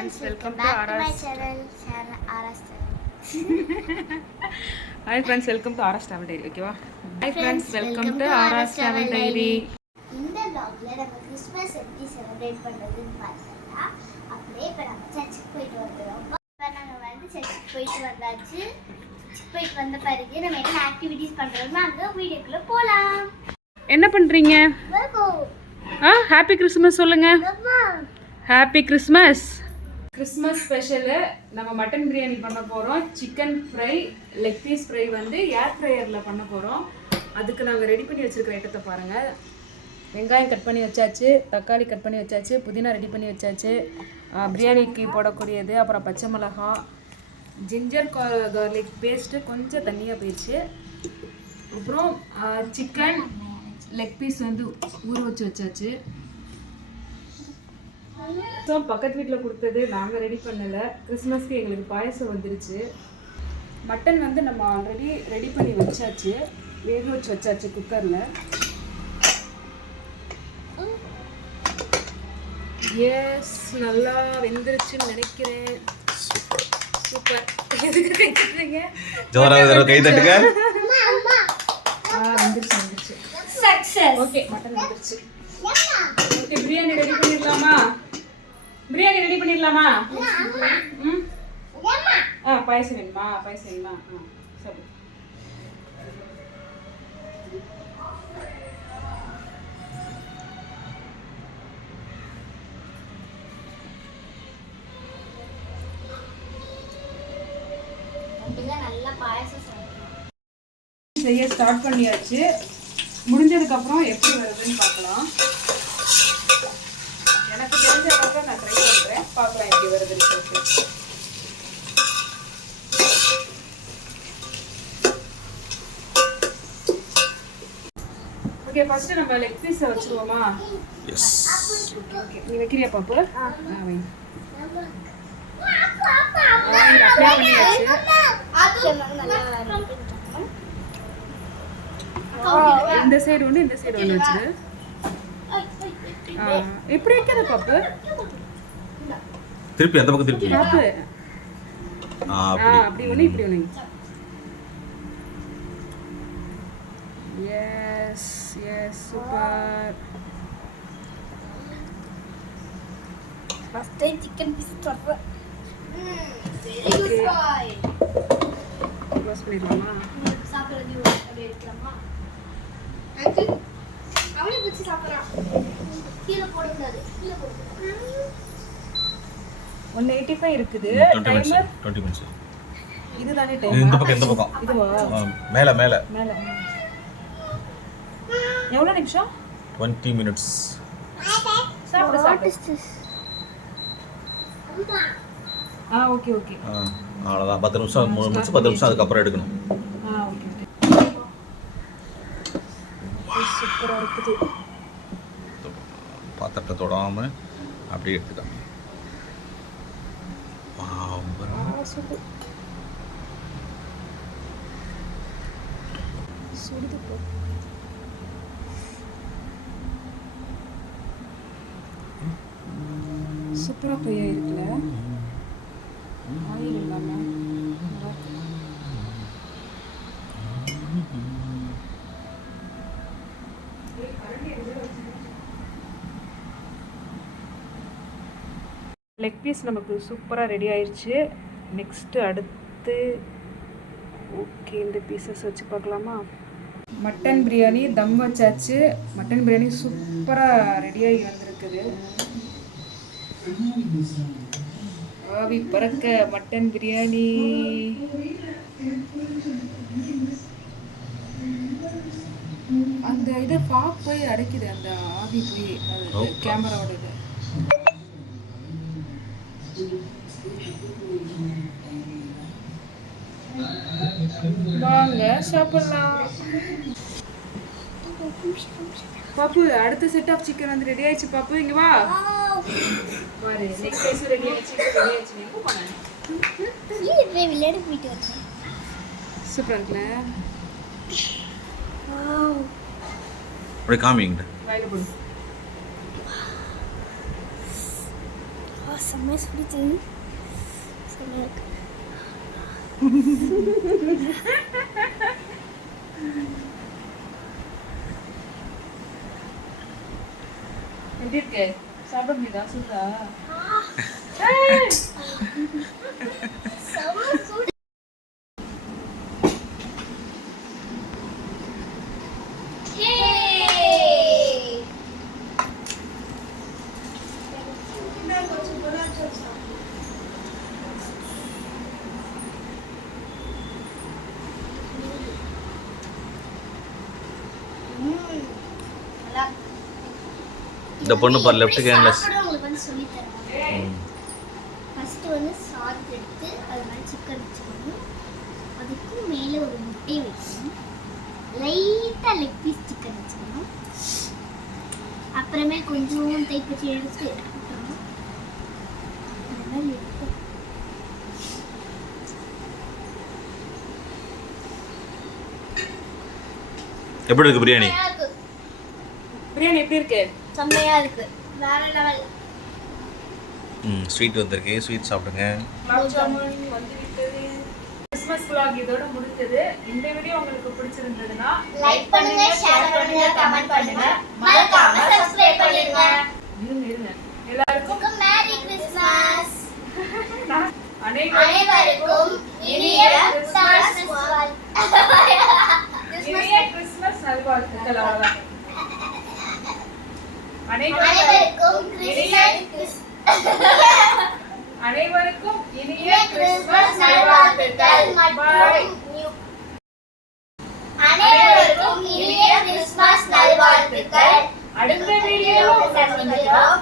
friends, welcome to my channel RS Hi friends, welcome to RS Travel Diary. Okay, hi friends, welcome to RS Travel Diary. இந்த vlogல நம்ம Christmas எப்படி celebrate பண்றதுன்னு பார்த்தா அப்படியே இப்ப நம்ம சர்ச்சுக்கு போயிட்டு வந்தோம். இப்ப நாங்க வந்து சர்ச்சுக்கு போயிட்டு வந்தாச்சு. போயிட்டு வந்த பிறகு நம்ம என்ன ஆக்டிவிட்டீஸ் பண்றோம்னா அங்க வீடியோக்குள்ள போலாம். என்ன பண்றீங்க? ஹாப்பி கிறிஸ்மஸ் சொல்லுங்க. Happy Christmas. கிறிஸ்மஸ் ஸ்பெஷலு நம்ம மட்டன் பிரியாணி பண்ண போகிறோம். Chicken fry, leg piece fry வந்து ஏர் ஃப்ரையரில் பண்ண போகிறோம். அதுக்கு நாங்கள் ரெடி பண்ணி வச்சுருக்கிற ஐட்டத்தை பாருங்கள். வெங்காயம் கட் பண்ணி வச்சாச்சு, தக்காளி கட் பண்ணி வச்சாச்சு, புதினா ரெடி பண்ணி வச்சாச்சு, பிரியாணிக்கு போடக்கூடியது, அப்புறம் பச்சை மிளகா, ஜிஞ்சர் கார்லிக் பேஸ்ட்டு கொஞ்சம் தண்ணியாக போயிடுச்சு. அப்புறம் சிக்கன் லெக் பீஸ் வந்து ஊற வச்சு வச்சாச்சு. ஸோ பக்கத்து வீட்டில் கொடுத்தது நாங்கள் ரெடி பண்ணலை. கிறிஸ்மஸ்க்கு எங்களுக்கு பாயசம் வந்துருச்சு. மட்டன் வந்து நம்ம ஆல்ரெடி ரெடி பண்ணி வச்சாச்சு, வேக வச்சு வச்சாச்சு குக்கரில். எஸ், நல்லா வெந்துருச்சுன்னு நினைக்கிறேன். சூப்பர். எதுக்கு கைத்தட்டுறீங்க? கை தட்டுங்க. வெந்துருச்சு வெந்துருச்சு. சக்சஸ். ஓகே, மட்டன் வெந்துருச்சு. ஓகே, பிரியாணி ரெடி பண்ணிடலாமா? பிரியாணி ரெடி பண்ணிடலாமா? ம், பாயசம் வேணுமா? பாயசம் வேணுமா? சரி. நல்லா பாயசம் செய்ய ஸ்டார்ட் பண்ணியாச்சு. முடிஞ்சதுக்கப்புறம் எப்படி வருதுன்னு பார்க்கலாம். எனக்கு தெரிஞ்ச அளவுக்கு நான் ட்ரை பண்ணுறேன், பார்க்கலாம் எப்படி வருதுன்னு சொல்லிட்டு. ஓகே, ஃபர்ஸ்ட் நம்ம லெக் பீஸை வச்சுருவோமா? எஸ். ஓகே, நீ வைக்கிறியா பாப்பு? வை. இந்த சைடு ஒன்று, இந்த சைடு ஒன்று வச்சுரு. எப்படி வைக்கிற பாப்பு? திருப்பி அந்த பக்கம் திருப்பி. பாப்பு அப்படி ஒன்று, இப்படி ஒன்று. Yes yes, super. First time chicken piece சாப்பிட்றேன். Very good boy. க்ளோஸ் பண்ணிடலாமா? சாப்பிட்றது அப்படியே எடுக்கலாமா? அது அவளே பிடிச்சி சாப்பிட்றான். கீழே போடக்கூடாது, கீழே போடக்கூடாது. 185 இருக்குது. 20 minutes. இதுதானே இந்த டைம்? பக்கம் இந்த பக்கம். இதுவா? மேல மேல. மேல. எவ்வளோ நிமிஷம்? 20 minutes. சாப்பிடு சாப்பிடு. Okay okay. அவ்வளோதான். 10 நிமிஷம், 3 நிமிஷம், 10 நிமிஷம் அதுக்கப்புறம் எடுக்கணும். Okay okay. சூப்பராக இருக்குது. பாத்திரத்தை தொடாம அப்படியே எடுத்துக்கலாம். சூப்பர். சுடுது போ. சூப்பராக ஃப்ரை ஆயிருக்குல்ல, ஆயில் இல்லாமல். லெக் பீஸ் நமக்கு சூப்பராக ரெடி ஆயிடுச்சு. நெக்ஸ்ட்டு அடுத்து ஓகே, இந்த பீசஸ் வச்சு பார்க்கலாமா? மட்டன் பிரியாணி தம் வச்சாச்சு. மட்டன் பிரியாணி சூப்பராக ரெடியாகி வந்திருக்குது. ஆவி பறக்க மட்டன் பிரியாணி. அந்த இது பாப் போய் அடைக்குது, அந்த ஆவி போய் கேமராவோட இது. வாங்க சாப்பிடலாம். பாப்பு, அடுத்த செட் ஆஃப் சிக்கன் வந்து ரெடி ஆயிடுச்சு. பாப்பு இங்க வா. பாரு, நெக்ஸ்ட் ரைஸ் ரெடி ஆயிடுச்சு. ரெடி ஆயிடுச்சு. நீ எங்க போன? கீழே விளையாட போயிட்டு வந்தேன். சூப்பரா இருக்குல? வாவ். அப்படியே காமிங்க. வாயில போடு. செம்மையா சுடுச்சு. செம்மையா இருக்கு. எப்படி இருக்கு? சாப்பிட முடியுதா? சுதா செம்ம சூடு. இந்த பொண்ணு பாரு லெஃப்ட் ஹேண்ட்ல உங்களுக்கு வந்து சொல்லி தரேன். ஃபர்ஸ்ட் வந்து சால்ட் எடுத்து அது மாதிரி சிக்கன் வச்சுக்கணும். அதுக்கு மேலே ஒரு முட்டை வைக்கணும். லைட்டாக லெக் பீஸ் சிக்கன் வச்சுக்கணும். அப்புறமே கொஞ்சம் தைப்பச்சி எடுத்து விட்டுறணும். அந்த மாதிரி எடுத்து எப்படி இருக்கு பிரியாணி? செம்மையா இருக்கு. பிரியாணி எப்படி இருக்கு? செம்மையா இருக்கு. வேற லெவல். ஸ்வீட் வந்திருக்கு, ஸ்வீட் சாப்பிடுங்க. குலாப் ஜாமுன் வந்து விட்டது. கிறிஸ்மஸ் vlog இதோட முடிஞ்சது. இந்த வீடியோ உங்களுக்கு பிடிச்சிருந்ததுன்னா லைக் பண்ணுங்க, ஷேர் பண்ணுங்க, கமெண்ட் பண்ணுங்க. மறக்காம சப்ஸ்கிரைப் பண்ணிடுங்க. இருங்க எல்லாருக்கும் மேரி கிறிஸ்மஸ். அனைவருக்கும் இனிய கிறிஸ்மஸ் நல்வாழ்த்துக்கள். அவ்வளவுதான். அனைவருக்கும் இனிய கிறிஸ்மஸ் நல்வாழ்த்துக்கள். அனைவருக்கும் இனிய கிறிஸ்மஸ் நல்வாழ்த்துக்கள். அடுத்த வீடியோவில் சந்திக்கிறோம்.